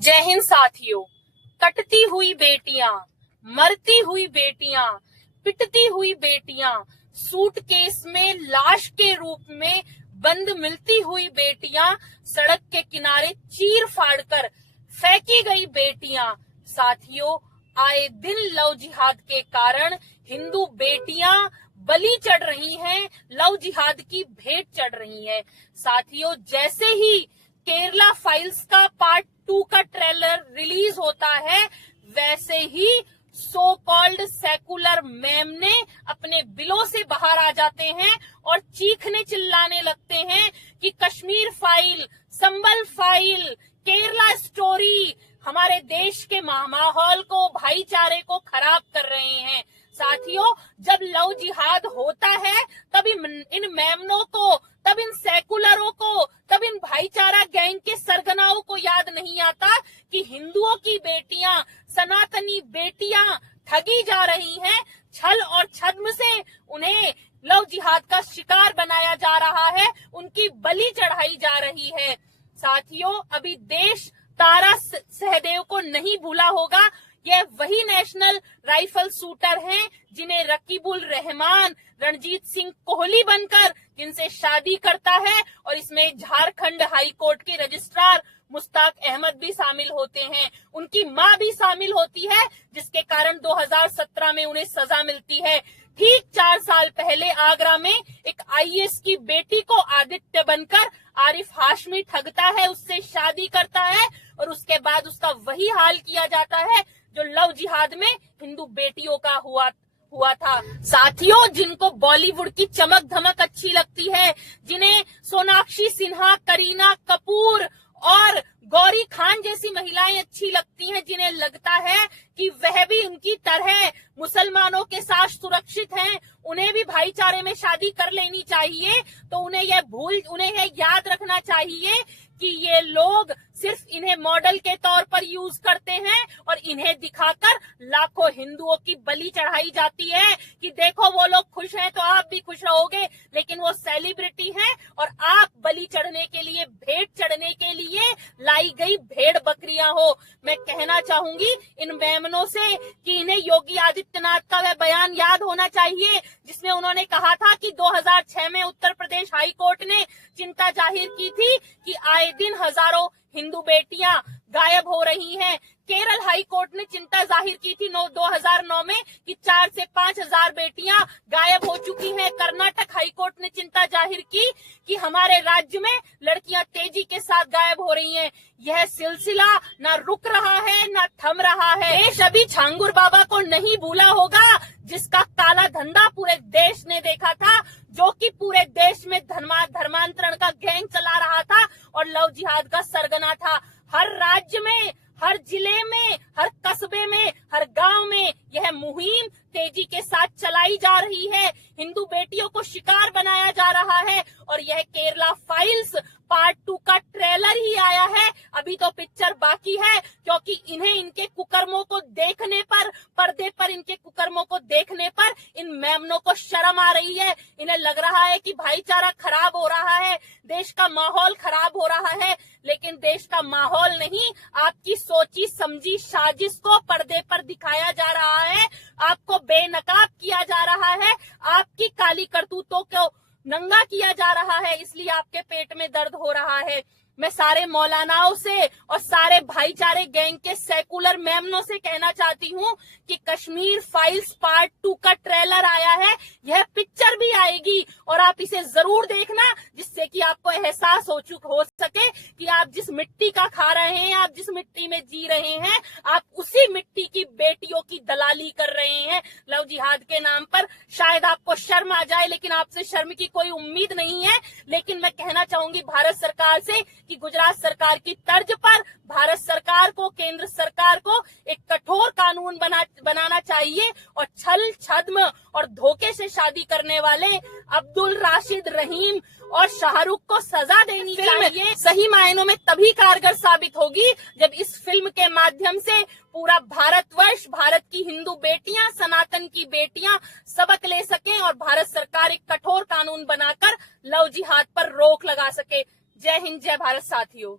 जय हिंद साथियों। कटती हुई बेटियां, मरती हुई बेटियां, पिटती हुई बेटियां, सूटकेस में लाश के रूप में बंद मिलती हुई बेटियां, सड़क के किनारे चीर फाड़कर फेंकी गई बेटियां। साथियों, आए दिन लव जिहाद के कारण हिंदू बेटियां बलि चढ़ रही हैं, लव जिहाद की भेंट चढ़ रही हैं। साथियों, जैसे ही केरला फाइल्स का पार्ट 2 का ट्रेलर रिलीज होता है, वैसे ही सो कॉल्ड सेकुलर मेमने अपने बिलों से बाहर आ जाते हैं और चीखने चिल्लाने लगते हैं कि कश्मीर फाइल, संबल फाइल, केरला स्टोरी हमारे देश के माहौल को, भाईचारे को खराब कर रहे हैं। साथियों, जब लव जिहाद होता है तब इन मेमनों को, तब इन सेकुलरों को, तब इन भाईचारा गैंग के सरगनाओं को याद नहीं आता कि हिंदुओं की बेटियां, सनातनी बेटियां ठगी जा रही हैं। छल और छद्म से उन्हें लव जिहाद का शिकार बनाया जा रहा है, उनकी बलि चढ़ाई जा रही है। साथियों, अभी देश तारा सहदेव को नहीं भूला होगा। यह वही नेशनल राइफल शूटर हैं जिन्हें रकीबुल रहमान रणजीत सिंह कोहली बनकर जिनसे शादी करता है, और इसमें झारखंड हाई कोर्ट के रजिस्ट्रार मुश्ताक अहमद भी शामिल होते हैं। उनकी मां भी शामिल होती है, जिसके कारण 2017 में उन्हें सजा मिलती है। ठीक 4 साल पहले आगरा में एक आईएएस की बेटी को आदित्य बनकर आरिफ हाशमी ठगता है, उससे शादी करता है, और उसके बाद उसका वही हाल किया जाता है जो लव जिहाद में हिंदू बेटियों का हुआ था। साथियों, जिनको बॉलीवुड की चमक धमक अच्छी लगती है, जिन्हें सोनाक्षी सिन्हा, करीना कपूर और गौरी खान जैसी महिलाएं अच्छी लगती हैं, जिन्हें लगता है कि वह भी उनकी तरह मुसलमानों के साथ सुरक्षित हैं, उन्हें भी भाईचारे में शादी कर लेनी चाहिए, तो उन्हें यह याद रखना चाहिए कि ये लोग सिर्फ इन्हें मॉडल के तौर पर यूज करते हैं और इन्हें दिखाकर लाखों हिंदुओं की बलि चढ़ाई जाती है कि देखो वो लोग खुश हैं तो आप भी खुश रहोगे, लेकिन वो सेलिब्रिटी हैं और आप बलि चढ़ने के लिए, भेंट चढ़ने के लिए लाई गई भेड़ बकरियां हो। मैं कहना चाहूंगी इन मेमनों से कि इन्हें योगी आदित्यनाथ का वह बयान याद होना चाहिए जिसमें उन्होंने कहा था कि 2006 में उत्तर प्रदेश हाई कोर्ट ने चिंता जाहिर की थी कि आए दिन हजारों हिंदू बेटियां गायब हो रही हैं। केरल हाई कोर्ट ने चिंता जाहिर की थी 2009 में कि 4 से 5 हजार बेटियां गायब हो चुकी हैं। कर्नाटक हाई कोर्ट ने चिंता जाहिर की कि हमारे राज्य में लड़कियां तेजी के साथ गायब हो रही हैं। यह सिलसिला ना रुक रहा है, ना थम रहा है। देश अभी छांगुर बाबा को नहीं भूला होगा, जिसका काला धंधा पूरे देश ने देखा था, जो कि पूरे देश में धर्मांतरण का गैंग चला रहा था और लव जिहाद का सरगना था। हर राज्य में, हर जिले में, हर कस्बे में, हर गांव में यह मुहिम तेजी के साथ चलाई जा रही है। हिंदू बेटियों को शिकार बनाया जा रहा है और यह केरला फाइल्स पार्ट 2 का ट्रेलर ही आया है, अभी तो पिक्चर बाकी है, क्योंकि इन्हें इनके कुकर्मों को देखने पर, पर्दे पर इनके कुकर्मों को देखने पर इन मेमनों को शर्म आ रही है। इन्हें लग रहा है कि भाईचारा खराब हो रहा है, देश का माहौल खराब हो रहा है, लेकिन देश का माहौल नहीं, आपकी सोची समझी साजिश को पर्दे पर दिखाया जा रहा है, आपको बेनकाब किया जा रहा है, आपकी काली करतूतों को नंगा किया जा रहा है, इसलिए आपके पेट में दर्द हो रहा है। मैं सारे मौलानाओं से और सारे भाईचारे गैंग के सेकुलर मेमनों से कहना चाहती हूँ कि कश्मीर फाइल्स पार्ट 2 का ट्रेलर आया है, यह पिक्चर भी आएगी और आप इसे जरूर देखना, जिससे कि आपको एहसास हो सके कि आप जिस मिट्टी का खा रहे हैं, आप जिस मिट्टी में जी रहे हैं, आप उसी मिट्टी की बेटियों की दलाली कर रहे हैं लव जिहाद के नाम पर। शायद आपको शर्म आ जाए, लेकिन आपसे शर्म की कोई उम्मीद नहीं है। लेकिन मैं कहना चाहूंगी भारत सरकार से कि गुजरात सरकार की तर्ज पर भारत सरकार को, केंद्र सरकार को एक कठोर कानून बनाना चाहिए और छल, छद्म और धोखे से शादी करने वाले अब्दुल राशिद रहीम और शाहरुख को सजा देनी चाहिए। सही मायनों में तभी कारगर साबित होगी जब इस फिल्म के माध्यम से पूरा भारतवर्ष, भारत की हिंदू बेटियां, सनातन की बेटियां सबक ले सकें और भारत सरकार एक कठोर कानून बनाकर लव जिहाद पर रोक लगा सके। जय हिंद, जय भारत साथियों।